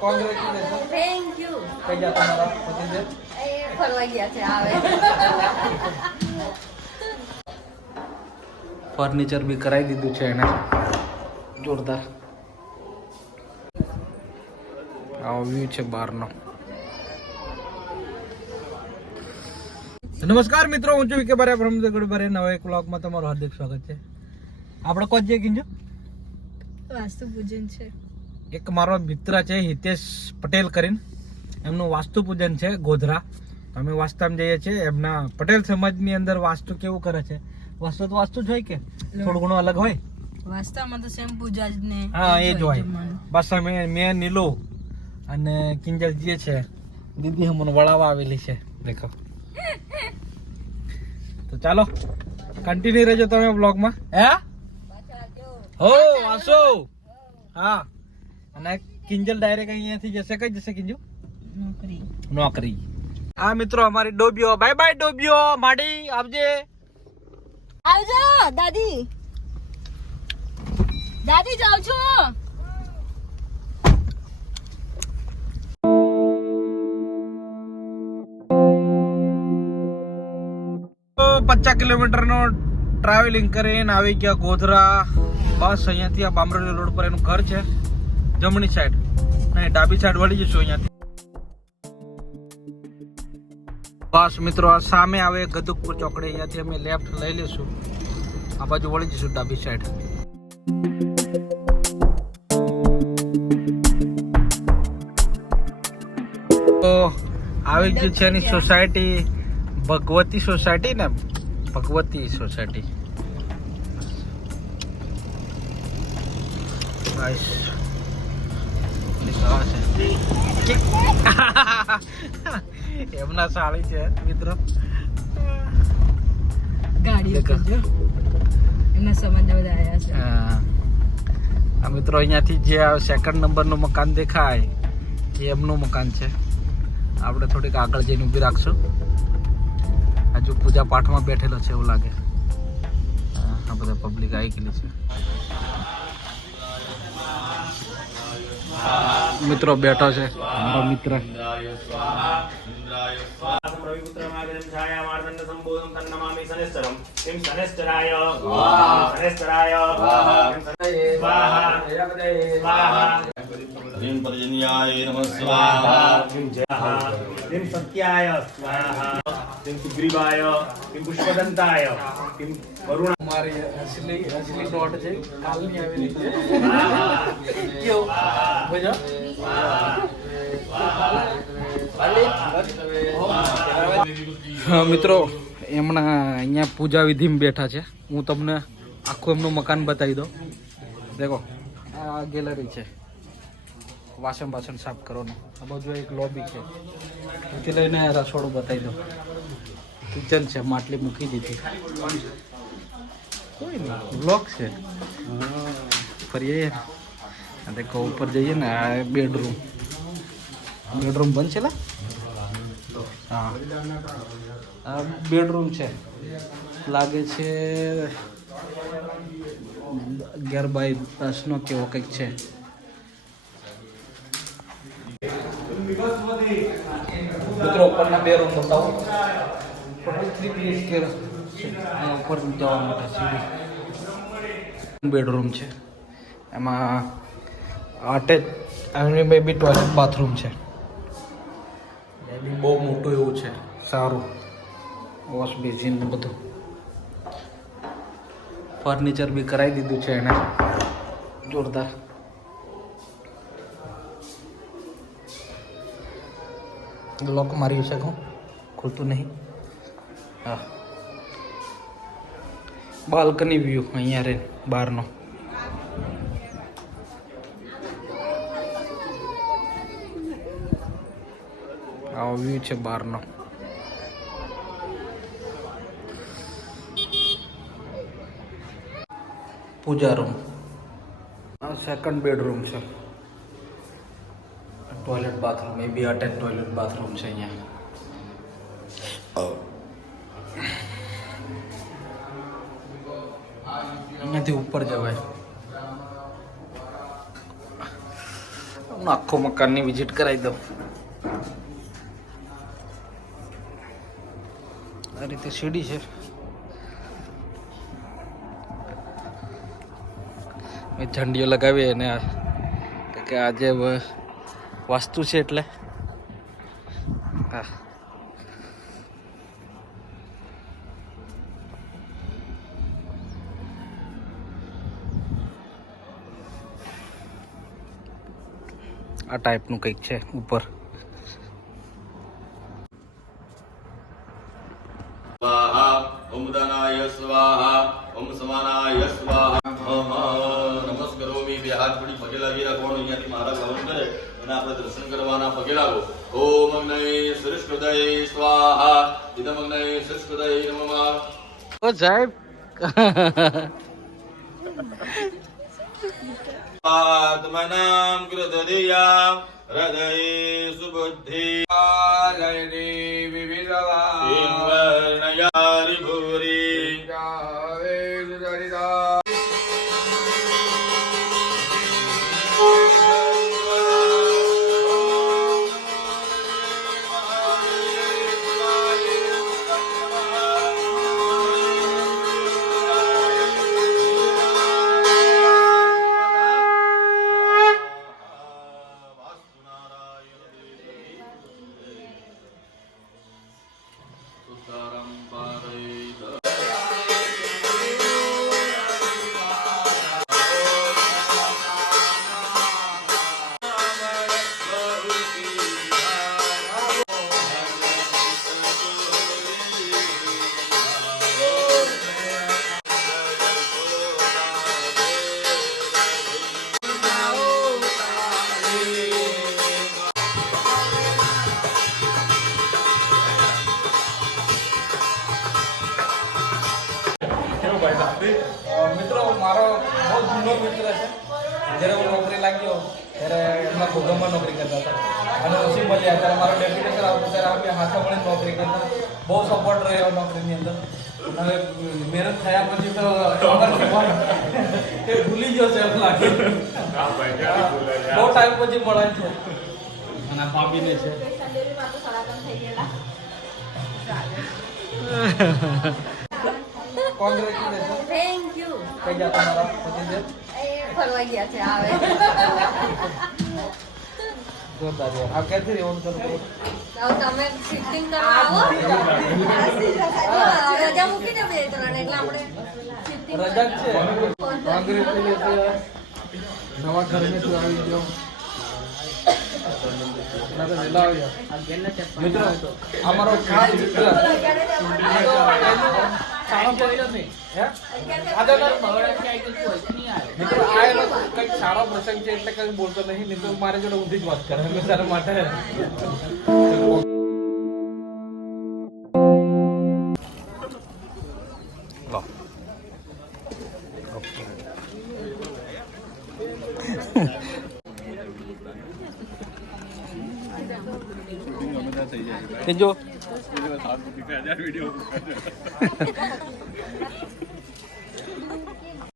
Congratulation thank you કઈ જા તમારા પતિદેવ એ ફરવા ગયા છે આવે. ફર્નિચર બી કરાવી દીધું છે એને. જોરદાર. આવો વ્યૂ છે બહારનો. નમસ્કાર મિત્રો હું છું વિકે બારે બ્રહ્મદેવ બારે નવા એક વ્લોગમાં તમારું હાર્દિક સ્વાગત છે. આપણે કોણ છે કિંજો? વાસ્તુ પૂજન છે. એક મારો મિત્ર છે હિતેશ પટેલ કરીને. એમનું વાસ્તુ પૂજન છે ગોધરા. અમે વાસ્તવમાં જઈએ છીએ. એમના પટેલ સમાજની અંદર વાસ્તુ કેવું કરે છે? વાસ્તુ તો વાસ્તુ જ હોય કે? થોડું ઘણું અલગ હોય? વાસ્તવમાં તો સેમ પૂજા જ ને. હા એ જ હોય. બસ અમે મેં નીલો અને કિંજલ જે છે દીદી અમને વળાવવા આવેલી છે. દેખો. તો ચાલો કન્ટિન્યુ રહેજો તમે બ્લોગમાં હે? હો વાસો. હા. અને કિંજલ ડાયરેક્ટ અહીંયાથી જશે. કઈ જશે કિંજુ નોકરી. નોકરી. આ મિત્રો અમારી ડોબીઓ. Bye bye ડોબીઓ. માડી આવજે. આવજો દાદી. દાદી જાઉં છું? તો પચાસ કિલોમીટરનો ટ્રાવેલિંગ કરીને આવી ગયા ગોધરા. બસ અહીંયાથી આ બામરોલી રોડ પર એનું ઘર છે. જમણી સાઈડ નહીં, ડાબી સાઈડ વળી જશું અહીંયાથી. બસ મિત્રો, આ સામે આવે ગદુકપુર ચોકડી. અહીંયાથી અમે લેફ્ટ લઈ લઈશું. આ બાજુ વળી જઈશું ડાબી સાઈડ તો આવી ગયું છે એની સોસાયટી ભગવતી સોસાયટી ને ભગવતી સોસાયટી ગાઈસ એમના સાળી છે મિત્રો. ગાડી એમના સમાજ બધા આવ્યા છે. આ મિત્રો અહીંયાથી જે સેકન્ડ નંબરનું મકાન દેખાય એ એમનું મકાન છે. આપણે થોડીક આગળ જઈને ઊભી રાખશું. હજુ પૂજા પાઠમાં બેઠેલો છે એવું લાગે. આ બધા પબ્લિક આવી ગયેલી છે. મિત્રો બેઠો છે મારો મિત્ર રવિપુત્રમાગમ છાયામાર્દંડ સંબોધમ તન્નમામિ શનેશ્ચરમ કિમ શનેશ્ચરાય શનેશ્ચરાય સ્વાહા સ્વાહા ह्रीं पर्जन्याय नमः स्वाहा કિમ જયાહ કિમ સત્યાય સ્વાહા કિમ સુગ્રીવાય કિમ પુષ્પદંતાય કિમ વરુણ મારી અસલી અસલી નોટ છે કાલની આવેલી છે સ્વાહા કેવું મજા હા મિત્રો, એમના અહીંયા પૂજા વિધિમાં બેઠા છે. હું તમને આખું એમનું મકાન બતાવી દઉં. દેખો, આ ગેલેરી છે. વાસણ બાસણ સાફ કરવાનું. આ બાજુ એક લોબી છે. ત્યાંથી લઈને રસોડું બતાવી દઉં. કિચન છે, માટલી મૂકી દીધી. કોઈ નહીં બ્લોક છે. ફરીએ આ દેખો ઉપર જઈએ ને આ બેડરૂમ બેડરૂમ બંધ છે હા. આ બેડરૂમ છે. લાગે છે અગિયાર બાય દસનો કેવો કંઈક છે. મિત્રો ઉપરના બે રૂમ બતાવો. થ્રી બીએચકે છે. ઉપર જવા માટે બેડરૂમ છે. એમાં અટેચ એમની બેબી ટોયલેટ બાથરૂમ છે. એ બી બહુ મોટું એવું છે. સારું. વોશ બેસિન બધું. ફર્નિચર બી કરાવી દીધું છે એને. જોરદાર. લોક મારી છે કહું ખુલતું નહીં. હા. બાલ્કની વ્યૂ અહીંયા રે બહારનો. આવો વ્યૂ છે બહારનો. પૂજા રૂમ. સેકન્ડ બેડરૂમ છે. ટોયલેટ બાથરૂમ એ બી અટેચ ટોયલેટ બાથરૂમ છે અહીંયા. અહીંયાથી ઉપર જવાય. આખો મકાનની વિઝિટ કરાવી દઉં. આ રીતે સીડી છે. ઝંડીઓ લગાવી અને કે આજે વાસ્તુ છે એટલે હા. આ ટાઈપનું કંઈક છે, ઉપર સ્વાહા ઓમ દાનાય સ્વાહા ઓમ સમાનાય સ્વાહા નમસ્કરોમી બે હાથ પડી પગે લાગી રાખવાનું અહીંયાથી મહારાજ હવન કરે અને આપણે દર્શન કરવાના પગે લાગો. ઓમ અગ્નય સૃષ્કૃદય સ્વાહા। ઇદમ અગ્નય સૃષ્કૃદય નમઃ। ઓ સાહેબ. આત્મનામ કૃતધિયા હૃદય સુબુદ્ધિ। વર્ણયારિ ભૂરી સુતારમ અને ઓછી મળ્યા ત્યારે મારો ડેપ્યુટેશન આવતો ત્યારે અમે હાથે મળીને નોકરી કરતા. બહુ સપોર્ટ રહ્યો નોકરીની અંદર. હવે મહેનત થયા પછી તો એ ભૂલી ગયો છે એમ લાગે. બહુ ટાઈમ પછી મળે છે. અને આ ભાભીને છે. કોંગ્રેચ્યુલેશન. થેન્ક યુ કઈ ગયા તમારા પતિદેવ ફરવા ગયા છે આવે. જોરદાર છે. આ ક્યાંથી રહેવાનું ચાલુ તમે? શિફ્ટિંગ કરવા આવો. રજા મૂકી દે બે ત્રણ એટલે આપણે રજા છે. કોંગ્રેસ નવા ઘરની તું આવી ગયો. મિત્રો અમારો ખાસ મિત્ર શાળા પડ્યો નહીં. હે? મિત્રો આ કંઈક સારો પ્રસંગ છે એટલે કંઈ બોલતો નહીં નહીં તો મારી જોડે ઊંધી જ વાત કરે હંમેશા માટે લો. ਵੀਡੀਓ